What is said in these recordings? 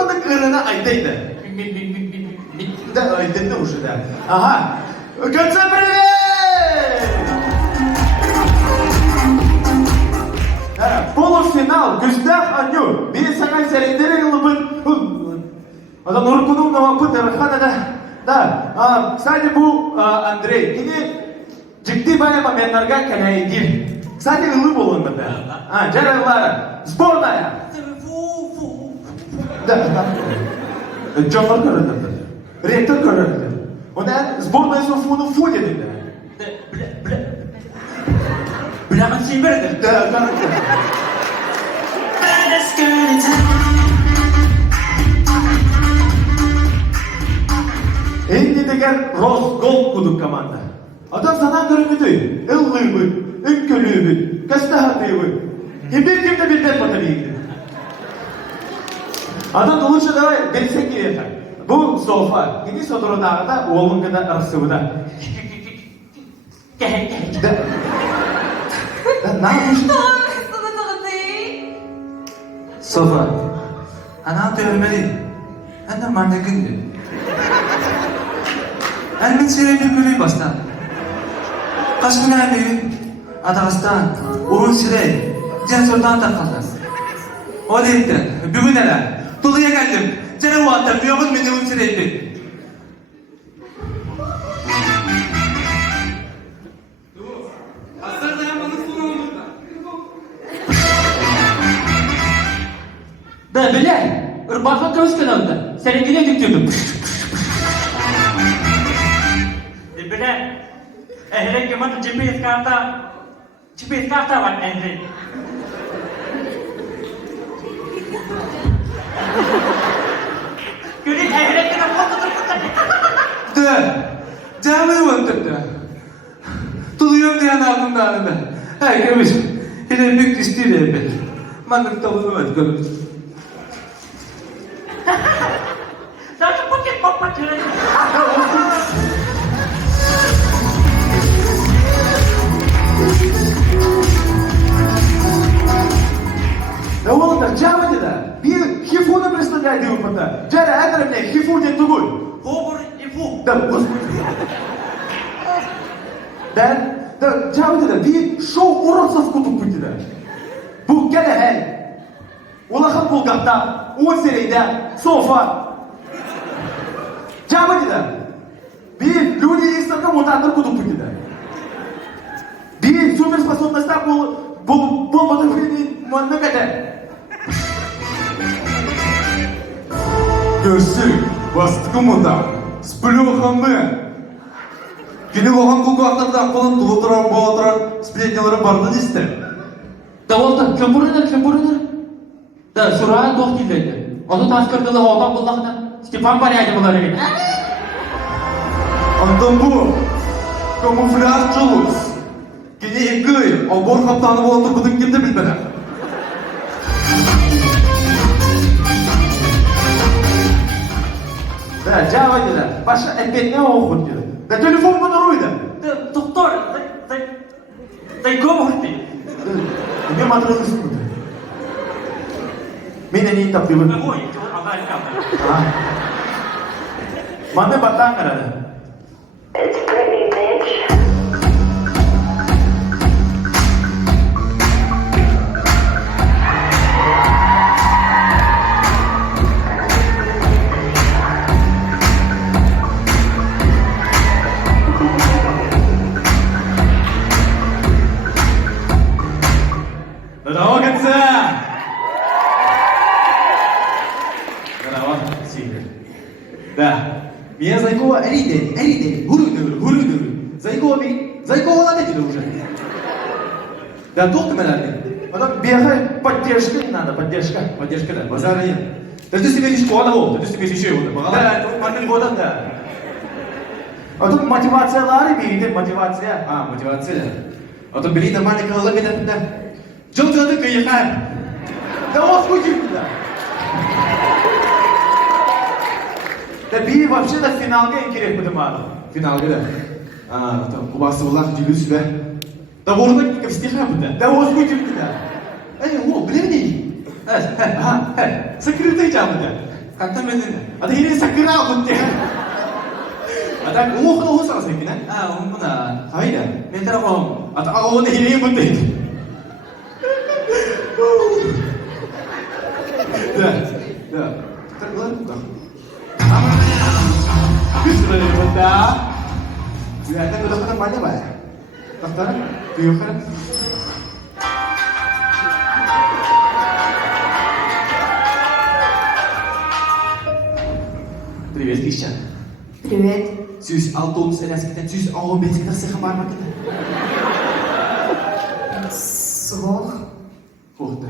bana kırına aydaydı. Da aydın ne uşu da. Aha. Götse привет! Полуфинал, Гюстав Аню. Bir sana serendere yılıbın. Adam Nurkun'un namapı Terhan'a da. Sadece bu Andrei. Yine ciddi böyle momentlerde kanayı değil. Sadece ılıp olun da. Cerrahlar. Sborda. Da. Canlar körüldü. Rektör körüldü. Ona sborda sofuğunu fu dedi. Bilemem şey veredir. Da. Endi degan Rosgol kuduk komanda. Adam sana görünmedi. Illıydı, ünkölüydü, kastahatıydı. Kimde bilden batabiydi. Adam olursa da bilsek yeter. Bu sofa, yeni soduradağı da oğlun kadar arasıvı da. Gel. Ne yapıyorsun? Sofa. Anam görmeli. Anam mannegindi. Elmin sebebi gülüy bastan. Kaç gün elmeyin. Adağıstan, uğun sirey, censordan takıldı. O deyipti, bugün neler? Tuluya geldim. Cene bu atlar, diyoruz beni uğun sireydi. Da bile, ırmakla kavuşkan oldu. Seninkine tüktürdüm. Bile, ehre kemat GPS karta var ehre. Gülün ehre kemat fotoğrafı. Da, canlı vaktitte. Tuluyorum diyen aklımda anında. Herkes, hele büyük istiyle yapar. Manlık tavuğunu var, görürüz. Sadece paket bakmak gerek. Да он так, джамати да. Bir хифуна представляет его пота. Джара, это мне хифу не тугой. Хобор и фу. Да, господи. Да, джамати да. Bir шоу уродцев kutup bitti da. Bu gene hel. Ulakın bulgakta, 10 sereyde, sofa. Джамати да. Bir люди из такого мутатор kutup bitti da. Bir суперспособността был подготовленный маннекете. Görsün, bastıkımı da, splyohamı. Gene oğan kulaklarda kolun tuluturan, boğatıran, splyenyaları bardın ister. Da oldu, köpürünür. Da şuraya doh gilleydi. Onu taskırdılı oğlan bullağına. Stepan baraydı bunları gibi. Andan bu, kamuflaj çoluz. Gene ekgıy, albor kaptanı boğatır budun kimde bilmeden. Да, джамати да. Başka epey ne okut diyor. Da telefon bunu ruydu. Doktor, da gömürdü. Ne matronu sıkıldı. Mene ni tapıyor. Oy, Allah Allah. Mane batang aradı. It's Britney, bitch. Bravo gitse. Bravo. Сильно. Да. Меня Зайкова Эриде, Гуру. Зайкова надо тебе уже. Да, долго мы надо. Потом бегай, поддержка надо, поддержка, да, базара нет. Да ты себе не школа, ты себе еще его. Да, мартин года, да. Потом мотивация бейди, мотивация. Мотивация. Потом бери нормально крыло, да. Жылтыды кыйыхан. Да вот скучно. Да bir вообще da finalga en gerek bu demadi. Finalga da. Там kubası bulak cülüs be. Da orada ki stiha bu da. Da o skучно da. O bilir ne? Sekreter camı da. Kantan medin. Ada hiri sakura akut ya. Ada ungu kono hosa sa kina. Umpuna. Hayda. Metra kom. Ada ako na hiri mo te. Dah. Dah. Terkeluar buka. Bisa nih benda. Ternyata udah kena banyak pak. Dokter, tuyul kan? Привет, Кища. Привет. Süs Alton senesinde süs ağabeyine sıkma var bakın. Soğuk. Oldu.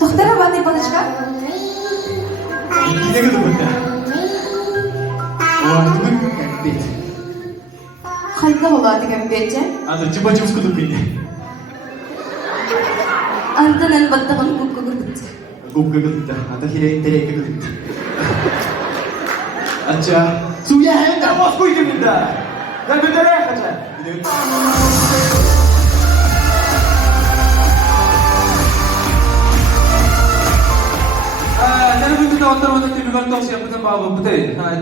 Доктора ванной подачка? Yine kadar bunda. Wah, itu kan bit. Қайда болады екен бетте? Ada coba coba kudu bini. Анда нан баттаған көкке кірдікте. Gubga kudu. Ada hire tereke kudu. Acha, suya hem de mas koydu bunda. Ben bunda ne yapacağım? 여러분들도 어떤 분들 비건 동시에 무슨 바보부터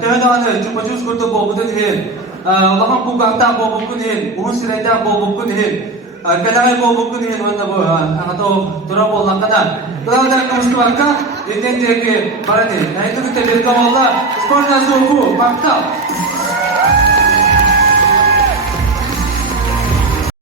대단한 좀 주스 것도 보고든 해. 어떤 국가다 보고든 해. 우스레다 보고든 해. kadang bobo nih wanda bo atau turabo lakana kalau ada kamu sekarang ini dia ke para nih nah itu kita berikan Allah sport nasional fakta